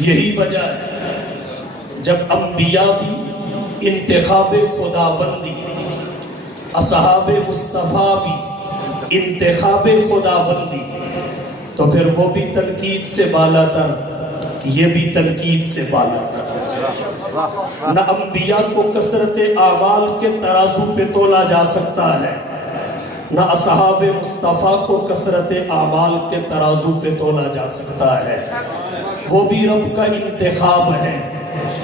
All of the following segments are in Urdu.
یہی وجہ ہے جب انبیاء بھی انتخاب خداوندی، اصحاب مصطفیٰ بھی انتخاب خداوندی، تو پھر وہ بھی تنقید سے بالا تر، یہ بھی تنقید سے بالا تر۔ نہ انبیاء کو کثرت اعمال کے ترازو پہ تولا جا سکتا ہے، نہ اصحاب مصطفیٰ کو کثرت اعمال کے ترازو پہ تولا جا سکتا ہے۔ وہ بھی رب کا انتخاب ہے،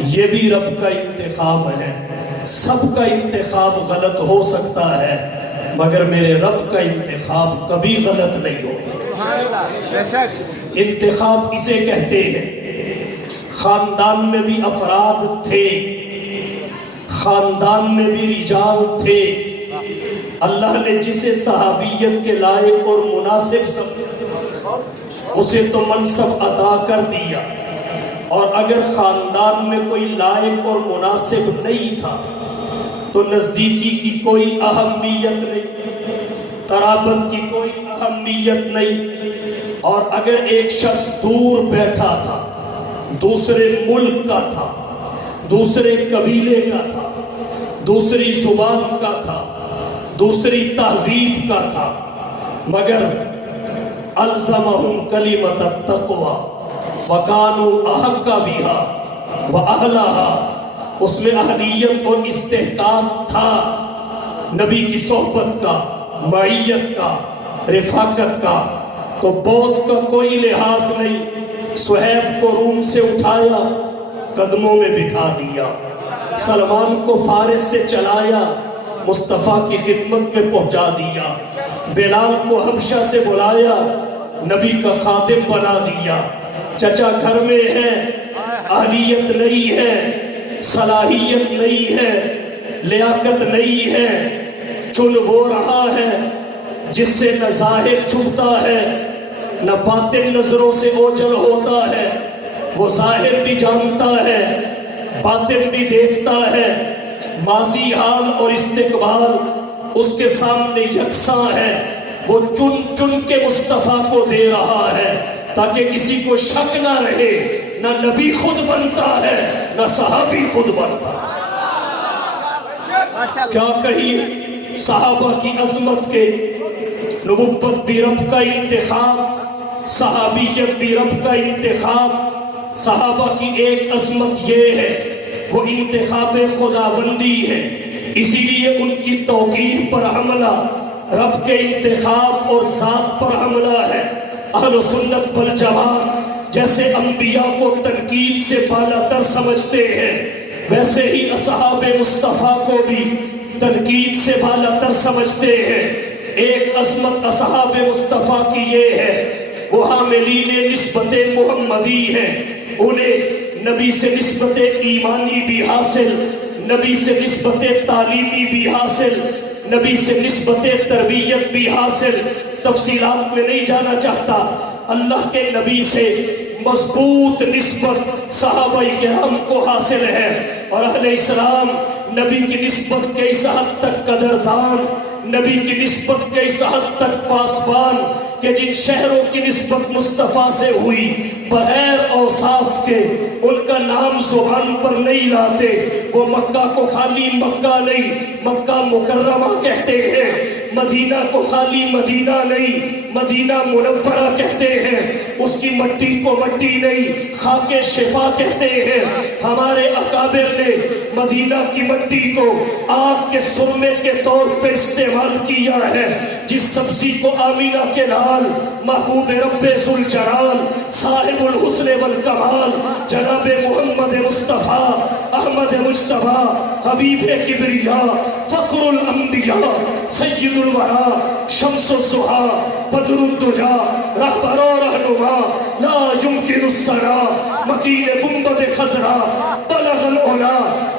یہ بھی رب کا انتخاب ہے۔ سب کا انتخاب غلط ہو سکتا ہے، مگر میرے رب کا انتخاب کبھی غلط نہیں ہوگا۔ انتخاب اسے کہتے ہیں۔ خاندان میں بھی افراد تھے، خاندان میں بھی رجال تھے، اللہ نے جسے صحابیت کے لائق اور مناسب سمجھا اسے تو منصب عطا کر دیا، اور اگر خاندان میں کوئی لائق اور مناسب نہیں تھا تو نزدیکی کی کوئی اہمیت نہیں، قرابت کی کوئی اہمیت نہیں، اور اگر ایک شخص دور بیٹھا تھا، دوسرے ملک کا تھا، دوسرے قبیلے کا تھا، دوسری زبان کا تھا، دوسری تہذیب کا تھا، مگر الزمہم کلمۃ التقوی وکانوا احق بہا واہلھا، اس میں اہلیت اور استحقاق تھا نبی کی صحبت کا، معیت کا، رفاقت کا، تو بہت کا کوئی لحاظ نہیں۔ صہیب کو روم سے اٹھایا، قدموں میں بٹھا دیا، سلمان کو فارس سے چلایا، مصطفیٰ کی خدمت میں پہنچا دیا، بلال کو حبشہ سے بلایا، نبی کا خادم بنا دیا۔ چچا گھر میں ہے، اہلیت نہیں ہے، صلاحیت نہیں ہے، لیاقت نہیں ہے، چن وہ رہا ہے جس سے نہ ظاہر چھپتا ہے نہ باطن نظروں سے اوجھل ہوتا ہے، وہ ظاہر بھی جانتا ہے، باطن بھی دیکھتا ہے، ماضی، حال اور استقبال اس کے سامنے یکساں ہے، وہ چن چن کے مصطفیٰ کو دے رہا ہے تاکہ کسی کو شک نہ رہے، نہ نبی خود بنتا ہے نہ صحابی خود بنتا ہے۔ کیا کہیے صحابہ کی عظمت کے، نبوت بھی رب کا انتخاب، صحابیت بھی رب کا انتخاب۔ صحابہ کی ایک عظمت یہ ہے وہ انتخاب خداوندی ہے، اسی لیے ان کی توقیر پر حملہ رب کے انتخاب اور ذات پر حملہ ہے۔ اہل سنت والجماعت جیسے انبیاء کو تنقید سے بالا تر سمجھتے ہیں، ویسے ہی اصحاب مصطفیٰ کو بھی تنقید سے بالا تر سمجھتے ہیں۔ ایک عظمت اصحاب مصطفیٰ کی یہ ہے وہ حاملین نسبت محمدی ہیں، انہیں نبی سے نسبت ایمانی بھی حاصل، نبی سے نسبت تعلیمی بھی حاصل، نبی سے نسبت تربیت بھی حاصل۔ تفصیلات میں نہیں جانا چاہتا، اللہ کے نبی سے مضبوط نسبت صحابہ کرام کو حاصل ہے، اور اہل اسلام نبی کی نسبت کے اس حد تک قدردان، نبی کی نسبت کے اس حد تک پاسبان کہ جن شہروں کی نسبت مصطفیٰ سے ہوئی بغیر اوصاف کے ان کا نام زبان پر نہیں لاتے، وہ مکہ کو خالی مکہ نہیں مکہ مکرمہ کہتے ہیں، مدینہ کو خالی مدینہ نہیں مدینہ منورہ کہتے ہیں، اس کی مٹی کو مٹی نہیں خاک شفا کہتے ہیں۔ ہمارے اکابر نے مدینہ کی مٹی کو آگ کے سرمے کے طور پہ استعمال کیا ہے، جس سبزی کو آمینہ کے لال محبوب رب ذوالجلال صاحب الحسن والکمال جناب محمد مصطفیٰ احمد مصطفیٰ حبیب کبریاء فخر الانبیاء سید الورا شمس الضحیٰ بدر الدجا رہبر و رہنما لا یمکن السرا مکین گنبد خضرا بلغ العلا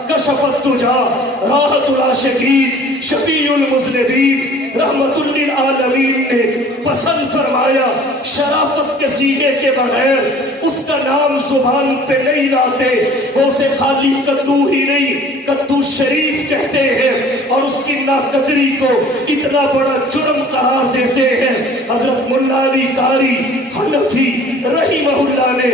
کشف الدجا راحت العاشقین شفیع المذنبین رحمت للعالمین نے پسند فرمایا شرافت کے سینے کے بغیر اس کا نام زبان پہ نہیں لاتے، وہ اسے خالی کدو ہی نہیں کدو شریف کہتے ہیں، اور اس کی ناقدری کو اتنا بڑا جرم قرار دیتے ہیں۔ حضرت مولا علی قاری حنفی رحمہ اللہ نے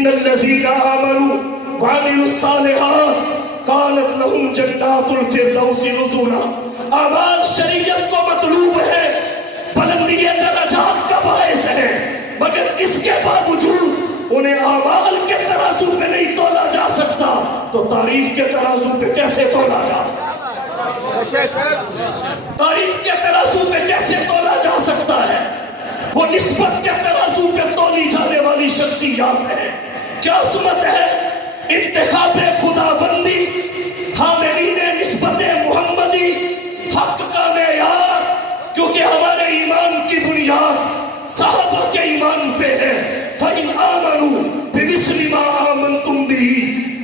ان الذین آمنوا وعملوا الصالحات کانت لہم جنات الفردوس نزلا. اعمال شریعت کو مطلوب ہے، بلندی درجات کا باعث ہے، مگر اس کے باوجود انہیں اعمال کے ترازو پہ نہیں تولا جا سکتا تو تاریخ کے ترازو پہ کیسے تولا جا سکتا؟ تاریخ کے ترازو پہ کیسے تولا جا سکتا ہے؟ وہ نسبت کے ترازو پہ تولی جانے والی شخصیات ہے. کیا عظمت ہے انتخاب خدا بندی، حاملین نسبت محمدی، حق کا معیار. کیونکہ ہمارے ایمان کی بنیاد صحابہ کے ایمان پہ ہے. فَإِنْ آمَنُوا بِمِثْلِ مَا آمَنْتُمْ بِهِ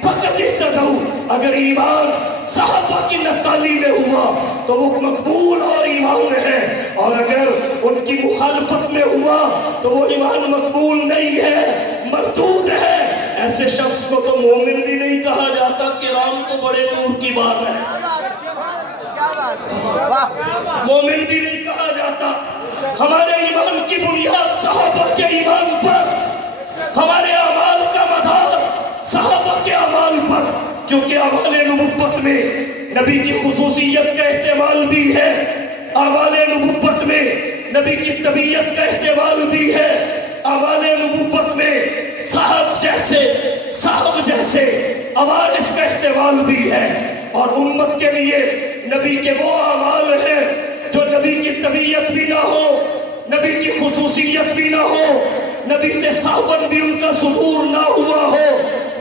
فَقَدِ اهْتَدَوْا. اگر ایمان صحابہ کی نقالی میں ہوا تو وہ مقبول اور ایمان ہے، اور اگر ان کی مخالفت میں ہوا تو وہ ایمان مقبول نہیں ہے، مردود ہے. ایسے شخص کو تو مومن بھی نہیں کہا جاتا. کرام تو بڑے دور کی بات ہے، مومن بھی نہیں کہا جاتا. ہمارے ایمان کی بنیاد صحابہ کے ایمان پر، ہمارے اعمال کا مدار صحابہ کے اعمال پر. کیونکہ اعمال نبوت میں نبی کی خصوصیت کا احتمال بھی ہے، اعمال نبوت میں نبی کی طبیعت کا احتمال بھی ہے، اعمال نبوت میں صاحب جیسے عوارث کا احتمال بھی ہے. اور امت کے لیے نبی کے وہ اعمال ہیں جو نبی کی طبیعت بھی نہ ہو، نبی کی خصوصیت بھی نہ ہو، نبی سے صحبت بھی ان کا ظہور نہ ہوا ہو،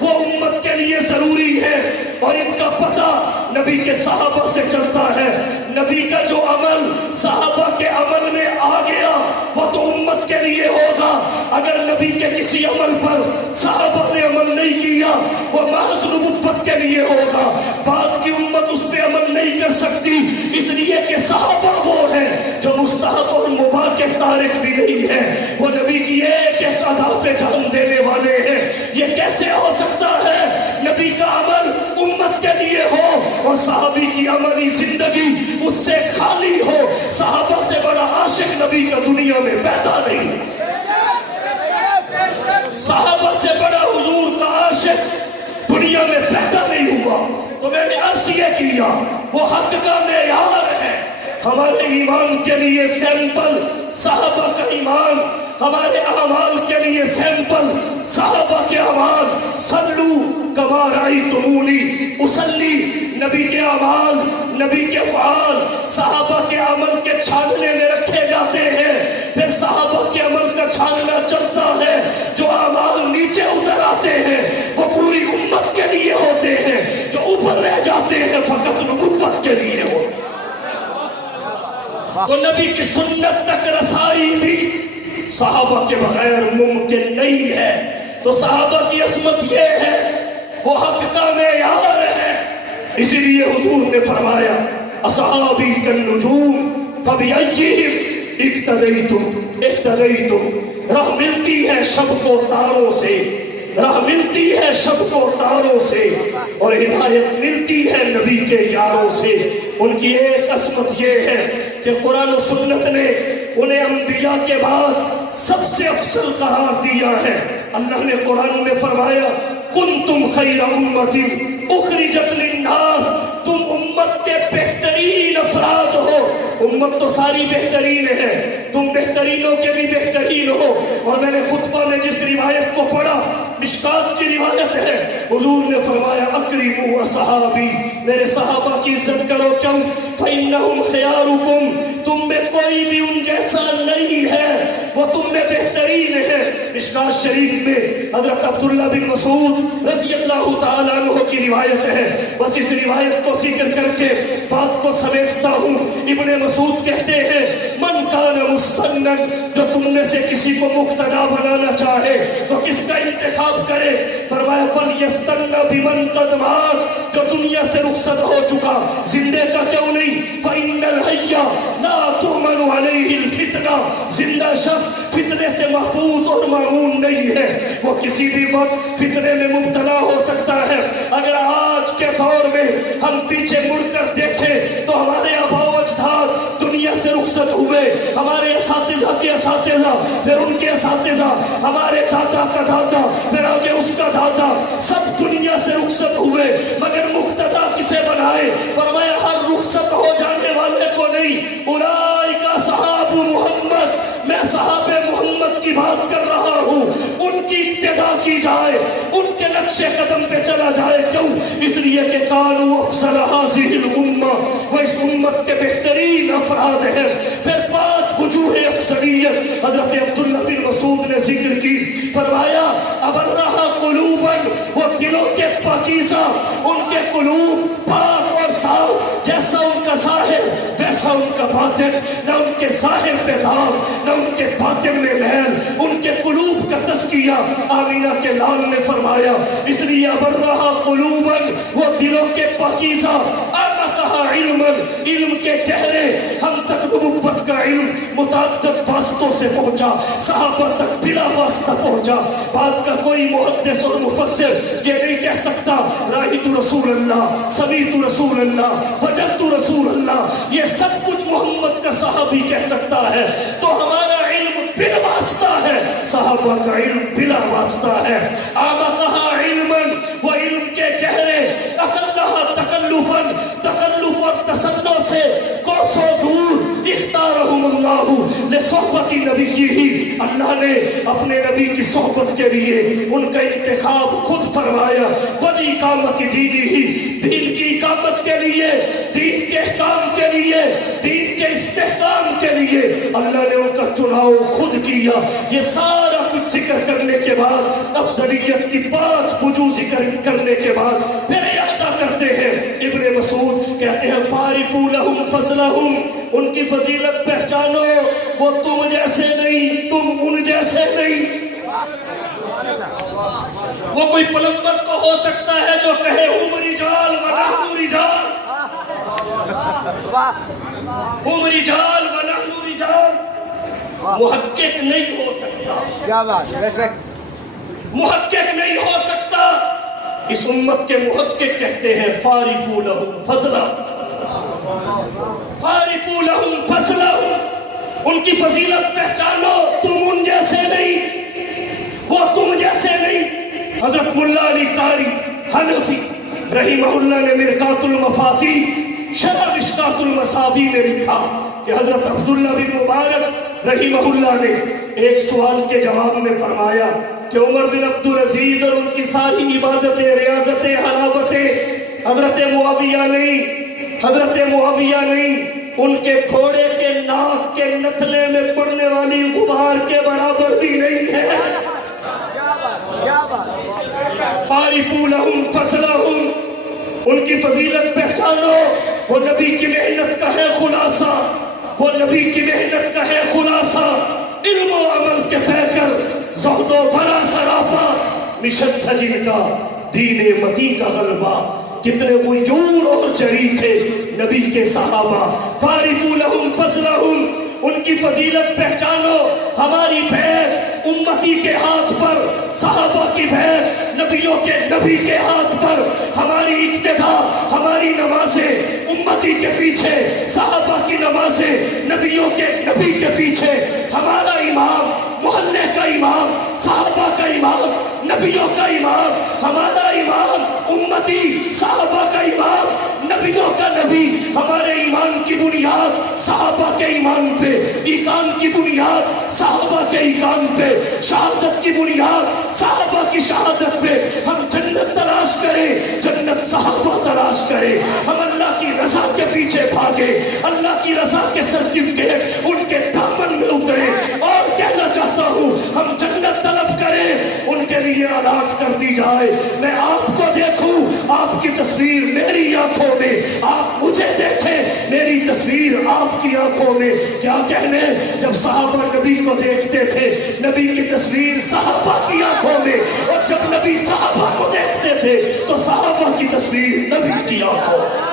وہ امت کے لیے ضروری ہے. اور ان کا پتہ نبی کے صحابہ سے چلتا ہے. نبی کا جو عمل صحابہ کے عمل میں آ گیا وہ تو امت کے لیے ہوگا. اگر نبی کے کسی عمل پر صحابہ نے عمل نہیں کیا وہ محض نبوت کے لیے ہوگا. بعد کی امت اس پہ عمل نہیں کر سکتی، اس لیے کہ صحابہ وہ ہیں جو مستحب اور مباح کے تارک بھی نہیں ہیں، وہ نبی کی ایک ایک ادا پہ جان دینے والے ہیں. یہ کیسے ہو سکتا ہے نبی کا عمل امت کے لیے ہو اور صحابی کی عملی زندگی اس سے خالی ہو؟ صحابہ سے بڑا عاشق نبی کا دنیا میں پیدا نہیں، صحابہ سے بڑا حضور کا عاشق دنیا میں پیدا نہیں ہوا. تو میں نے عرض یہ کیا وہ حق کا معیار ہے. ہمارے ایمان کے لیے سیمپل صحابہ کا ایمان، ہمارے اعمال کے لیے سیمپل صحابہ کے اعمال. صلو کما رأیتمونی اصلی. نبی کے اعمال، نبی کے افعال صحابہ کے عمل کے چھاننے میں رکھے جاتے ہیں. پھر صحابہ کے عمل کا چھاننا چلتا ہے. جو اعمال نیچے اتر آتے ہیں وہ پوری امت کے لیے ہوتے ہیں، جو اوپر رہ جاتے ہیں فقط نبوت کے لیے ہوتے ہیں. تو نبی کی سنت تک رسائی بھی صحابہ کے بغیر ممکن نہیں ہے. تو صحابہ کی عظمت یہ ہے وہ حق کا معیار ہے. اسی لیے حضور نے فرمایا اصحابی کالنجوم فبأیہم اقتدیتم. راہ ملتی ہے شب کو تاروں سے، راہ ملتی ہے شب کو تاروں سے، اور ہدایت ملتی ہے نبی کے یاروں سے. ان کی ایک عظمت یہ ہے کہ قرآن و سنت نے انہیں انبیاء کے بعد سب سے افضل قرار دیا ہے. اللہ نے قرآن میں فرمایا کنتم خیر امت اخرجت للناس. تم امت کے بہترین افراد ہو. امت تو ساری بہترین ہے، تم بہترینوں کے بھی بہترین ہو. اور میں نے خطبہ میں جس روایت کو پڑھا مشکات کی روایت ہے، حضور نے فرمایا اکرموا اصحابی، میرے صحابہ کی عزت کرو. کیوں؟ فإنہم خیارکم. تم میں کوئی بھی ان جیسا نہیں ہے، وہ تم میں بہترین ہے. مشکات شریف میں حضرت عبداللہ بن مسعود رضی اللہ تعالیٰ عنہ کی روایت ہے. بس اس روایت کو ذکر کر کے بات کو سمیٹتا ہوں. ابن مسعود کہتے ہیں من کان مستنن، جو تم میں سے کسی کو مقتدا بنانا چاہے تو کس کا انتخاب کرے؟ فرمایا فلیستن بمن قد مات، جو دنیا سے رخصت ہو چکا، زندے کا کیوں نہیں؟ فإن الحی لا تؤمن علیہ الفتنہ. زندہ شخص فتنے سے محفوظ اور معمون نہیں ہے، وہ کسی بھی وقت فتنے میں مبتلا ہو سکتا ہے. اگر آج کے دور میں ہم پیچھے مڑ کر دیکھیں تو ہمارے آباء و اجداد دنیا سے رخصت ہوئے، ہمارے اساتذہ کے اساتذہ، پھر ان کے اساتذہ، ہمارے دادا کا دادا، پھر آگے اس نہیں، اولئک اصحاب محمد، میں صحاب محمد کی بات کر رہا ہوں، ان کی ابتدا کی جائے، ان کے نقش قدم پہ چلا جائے۔ کیوں؟ اس لیے کہ کانوا افضل هذه الامہ، وہ اس امت کے بہترین افراد ہیں۔ پھر 5 وجوہ افضلیت حضرت عبداللہ بن مسعود نے ذکر کی، فرمایا ابرہا قلوبا، وہ دلوں کے پاکیزہ، ان کے قلوب پاک اور صاف، جیسا ان کا ظاہر ویسا ان کا باطن، نہ ان کے ظاہر پہ داغ نہ ان کے باطن میں میل، ان کے قلوب کا تزکیہ آمینہ کے لال نے فرمایا۔ اس لیے ابرہا قلوبا، وہ دلوں کے پاکیزہ، اعمقہا علما، علم کے گہرے، ہم تک نبوت کا علم متعدد واسطوں سے پہنچا، صحابہ تک بلا واسطہ پہنچا۔ بات کا کوئی محدث اور مفسر یہ نہیں کہہ سکتا رأیت رسول اللہ، سمیعت رسول اللہ، وجدت رسول اللہ، یہ سب کچھ محمد کا صحابی کہہ سکتا ہے۔ تو ہمارا علم بلا واسطہ ہے، صحابہ کا علم بلا واسطہ ہے۔ اعمقہا علما، وہ علم کے گہرے، اقلہا تکلفا، تکلف اور تصنع سے کوسوں دور، اختارہم اللہ لصحبت نبیہ، اللہ نے اپنے نبی کی صحبت کے لیے ان کا انتخاب خود فرمایا۔ وَلِإِقَامَةِ دِینِهِ، دین کی اقامت کے لیے، دین کے احکام کے لیے، دین کے استحکام کے لیے اللہ نے ان کا چناؤ خود کیا۔ یہ سارا کچھ ذکر کرنے کے بعد، افضلیت کی 5 وجوہ ذکر کرنے کے بعد پھر اعادہ کرتے ہیں۔ ابن مسعود کہتے ہیں فَعْرِفُوا لَهُمْ فَضْلَهُمْ، ان کی فضیلت پہچانو، وہ تم جیسے نہیں، تم ان جیسے نہیں۔ وہ کوئی پلمبر تو ہو سکتا ہے جو کہے ہم رجال ونحن رجال، ہم رجال ونحن رجال، محقق نہیں ہو سکتا، کیا بات ہے، بے شک محقق نہیں ہو سکتا۔ اس امت کے محقق کہتے ہیں فَعْرِفُوا لَهُمْ فَضْلَهُمْ، فَعْرِفُوا لَهُمْ فَضْلَهُمْ، ان کی فضیلت پہچانو، تم ان جیسے نہیں، وہ تم جیسے نہیں۔ حضرت ملا علی قاری حنفی رحمہ اللہ نے مرقات المفاتیح شرح مشکات المصابیح میں لکھا کہ حضرت عبداللہ بن مبارک رحمہ اللہ نے ایک سوال کے جواب میں فرمایا کہ عمر بن عبدالعزیز اور ان کی ساری عبادتیں، ریاضتیں، حلاوتیں حضرت معاویہ نہیں، حضرت معاویہ نہیں، ان کے گھوڑے کے ناک کے نتلے میں پڑنے والی غبار کے برابر بھی نہیں ہے۔ فَعْرِفُوا لَهُمْ فَضْلَهُمْ، ان کی فضیلت پہچانو، وہ نبی کی محنت کا ہے خلاصہ، وہ نبی کی محنت کا ہے خلاصہ، علم و عمل کے پیکر، زہد و ورع سراپا، مشن تھا جن کا دین متی کا غلبہ، کتنے غیور اور جری تھے نبی کے صحابہ۔ فَعْرِفُوا لَهُمْ فَضْلَهُمْ، ان کی فضیلت پہچانو، ہماری بیعت امتی کے ہاتھ پر، صحابہ کی بیعت نبیوں کے نبی کے ہاتھ پر، ہماری اقتدا، ہماری نمازیں امتی کے پیچھے، صحابہ کی نمازیں نبیوں کے نبی کے پیچھے، ہمارا امام محلے کا امام، صحابہ کا امام، نبیوں کا امام، ہمارا امام امتی، صحابہ کا امام، نبیوں کا نبی، ہمارے ایمان کی بنیاد صحابہ کے ایمان پہ، ایمان کی بنیاد صحابہ کے ایمان پہ، شہادت کی بنیاد صحابہ کی شہادت پہ۔ ہم جنت تلاش کریں، جنت صحابہ تلاش کریں، ہم اللہ کی رضا کے پیچھے بھاگے، اللہ کی رضا کے سرٹیفکیٹ ان کے دامن میں اترے۔ اور کہنا چاہتا ہوں ہم جنت طلب کریں، ان کے لیے الاٹ کر دی جائے۔ میں آپ کو دیکھوں، آپ کی تصویر میری آنکھوں میں، آپ مجھے دیکھیں، میری تصویر آپ کی آنکھوں میں۔ کیا کہنے، جب صحابہ نبی کو دیکھتے تھے، نبی کی تصویر صحابہ کی آنکھوں میں، اور جب نبی صحابہ کو دیکھتے تھے تو صحابہ کی تصویر نبی کی آنکھوں میں۔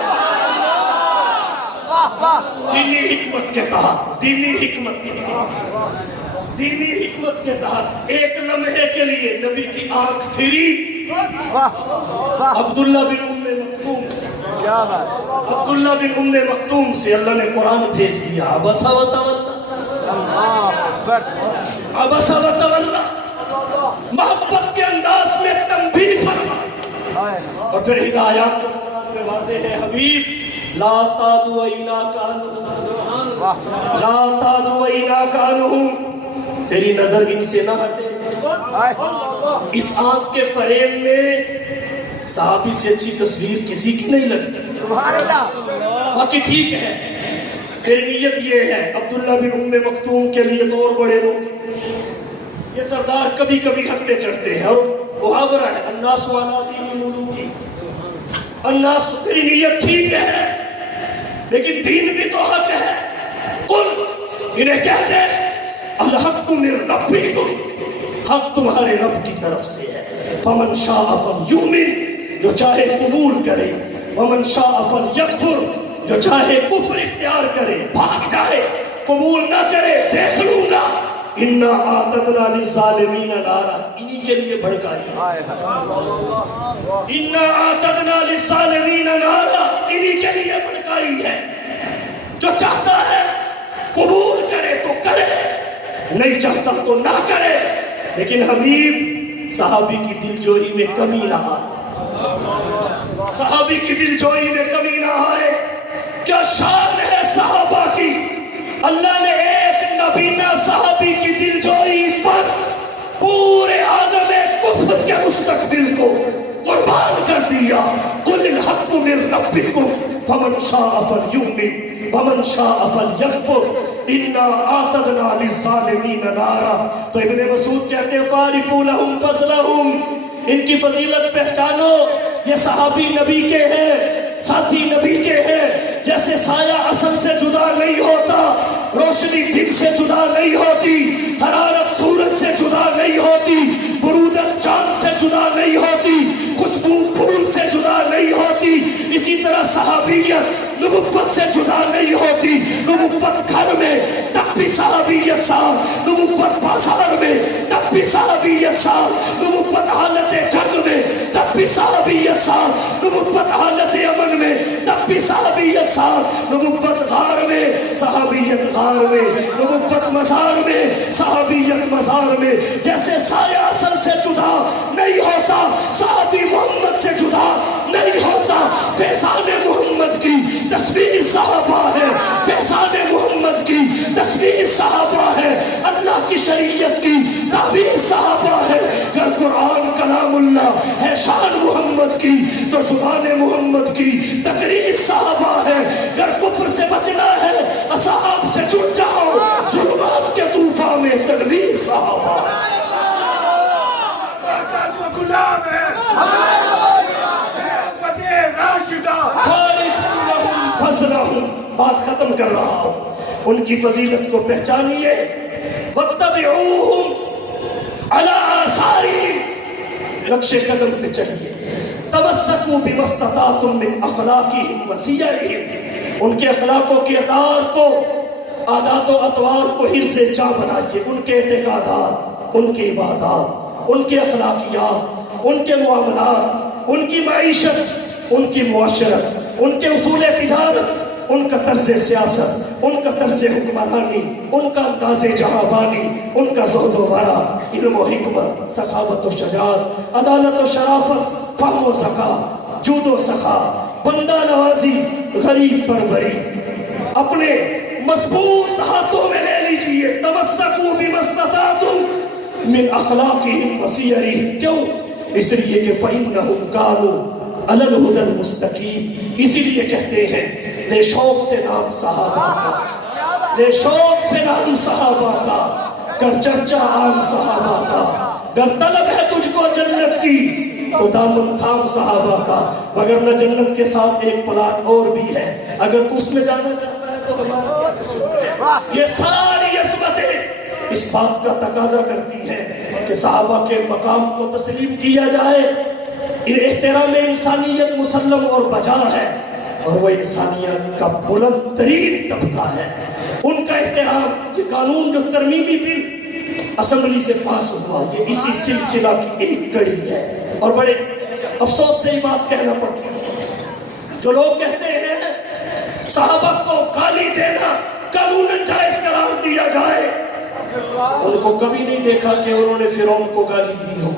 دینی حکمت کے تحت، دینی حکمت کے تحت، دینی حکمت کے تحت ایک لمحے کے لیے نبی کی آنکھ پھری عبداللہ بن ام مکتوم سے، عبداللہ بن ام مکتوم سے اللہ نے قرآن بھیج دیا، عبس و تولی، عبس و تولی، محبت کے انداز میں تنبیہ فرما، اور پھر ہدایات میں واضح ہے، حبیب لا تعدوا الا کانوا لا تعدو عیناک عنہم، تیری نظر ان سے نہ ہٹے۔ اس آنکھ کے فریب میں صحابی سے اچھی تصویر کسی کی نہیں لگتی۔ باقی ٹھیک ہے، پھر نیت یہ ہے عبداللہ بن ام مکتوم کے لیے تو اور بڑے لوگ، یہ سردار کبھی کبھی ہٹتے چڑھتے ہیں، اور محاورہ ہے الناس علی دین ملوکی، الناس، تیری نیت ٹھیک ہے لیکن دین بھی تو حق ہے۔ قل، انہیں کہہ دے الحق من ربکم، حق تمہارے رب کی طرف سے ہے۔ فمن شاء فلیؤمن، جو چاہے قبول کرے، ومن شاء فلیکفر، جو چاہے کفر اختیار کرے بھاگ جائے، قبول نہ کرے دیکھ لوں گا۔ انا اعتدنا للظالمین نارا، انہی کے لیے بھڑکائی، انا اعتدنا للظالمین نارا، انہی کے لیے بھڑکائی ہے۔ جو چاہتا ہے قبول کرے تو کرے، نہیں چاہتا تو نہ کرے، لیکن حبیب صحابی کی دلجوئی میں کمی نہ آئے، صحابی کی دلجوئی میں کمی نہ آئے۔ کیا شان ہے صحابہ کی، اللہ نے ایک نبینہ صحابی کی دلجوئی پر پورے عالم کفر کے مستقبل کو قربان کر دیا۔ قل الحق من ربکم فمن شاء فلیؤمن ومن شاء فلیکفر انا اعتدنا للظالمین نارا۔ تو ابن مسعود کہتے ہیں فاعرفوا لهم فضلهم، ان کی فضیلت پہچانو، یہ صحابی نبی کے ہیں، ساتھی نبی کے ہیں۔ جیسے سایہ اصل سے جدا نہیں ہوتا، روشنی دن سے جدا نہیں ہوتی، حرارت سورج سے جدا نہیں ہوتی، برودت چاند سے جدا نہیں ہوتی، خوشبو پھول سے جدا نہیں ہوتی، اسی طرح صحابیت نبوت سے جدا نہیں ہوتی۔ نبوت گھر میں تب بھی صحابیت ساتھ، نبوت بازار میں تب بھی صحابیت ساتھ، نبوت حالت جنگ میں تب بھی صحابیت ساتھ، نبوت حالت امن میں تب بھی صحابیت ساتھ، نبوت غار میں صحابیت غار میں، نبوت مزار میں صحابیت مزار میں۔ جیسے سایہ اصل سے جدا نہیں ہوتا، صحابی محمد سے جدا نہیں ہوتا۔ فیضان محمد کی تصویر صحابہ ہے، فیضان محمد کی تصویر صحابہ ہے، اللہ کی شریعت کی تعبیر صحابہ ہے۔ اگر قرآن کلام اللہ ہے شان محمد کی تو زبان محمد کی تقریر صحابہ ہے۔ اگر کفر سے بچنا ہے اصحاب سے جڑ جاؤ، ظلمات کے طوفان میں تنویر صحابہ ہے۔ بات ختم کر رہا ہوں، ان کی فضیلت کو پہچانیے۔ وَاتَّبِعُوهُمْ عَلَىٰ آثَارِهِمْ، نقش قدم پہ چلیے۔ تَمَسَّكُوا بِمَا اسْتَطَعْتُم مِّنْ أَخْلَاقِهِمْ وَسِيَرِهِمْ، ان کے اخلاق و کردار کو، عادات و اطوار کو حرز جاں بنائیے، ان کے اعتقادات، ان کی عبادات، ان کے اخلاقیات، ان کے معاملات، ان کی معیشت، ان کی معاشرت، ان کے اصول تجارت، ان کا طرز سیاست، ان کا طرز حکمرانی، ان کا انداز جہاں ان کا زہد و ورع، علم و حکمت، سخاوت و شجاعت، عدالت و شرافت، فہم و ذکا، جود و سخا، بندہ نوازی، غریب پروری، اپنے مضبوط ہاتھوں میں لے لیجئے۔ تمسکوا بما استطعتم من اخلاقہم وسیرہم، کیوں؟ اس لیے کہ فإنہم کانوا علی الہدی المستقیم، اسی لیے کہتے ہیں لے شوق سے نام صحابہ کا، لے شوق سے نام صحابہ کا، کر چرچا عام صحابہ کا، گر طلب ہے تجھ کو جنت کی تو دامن تھام صحابہ کا، وگرنہ جنت کے ساتھ ایک پلاٹ اور بھی ہے، اگر تو اس میں جانا چاہتا ہے تو ہمارا۔ یہ ساری عظمتیں اس بات کا تقاضا کرتی ہیں کہ صحابہ کے مقام کو تسلیم کیا جائے۔ احترام انسانیت مسلم اور بجا ہے، اور وہ انسانیت کا بلند ترین طبقہ ہے، ان کا احترام۔ یہ قانون جو ترمیمی بل اسمبلی سے پاس ہوا، یہ اسی سلسلہ کی ایک کڑی ہے، اور بڑے افسوس سے یہ بات کہنا پڑتا ہے، جو لوگ کہتے ہیں صحابہ کو گالی دینا قانوناً جائز قرار دیا جائے، ان کو کبھی نہیں دیکھا کہ انہوں نے فرعون کو گالی دی ہو،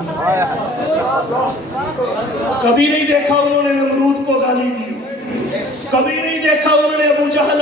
کبھی نہیں دیکھا انہوں نے نمرود کو گالی دی ہو، کبھی نہیں دیکھا انہوں نے ابو جہل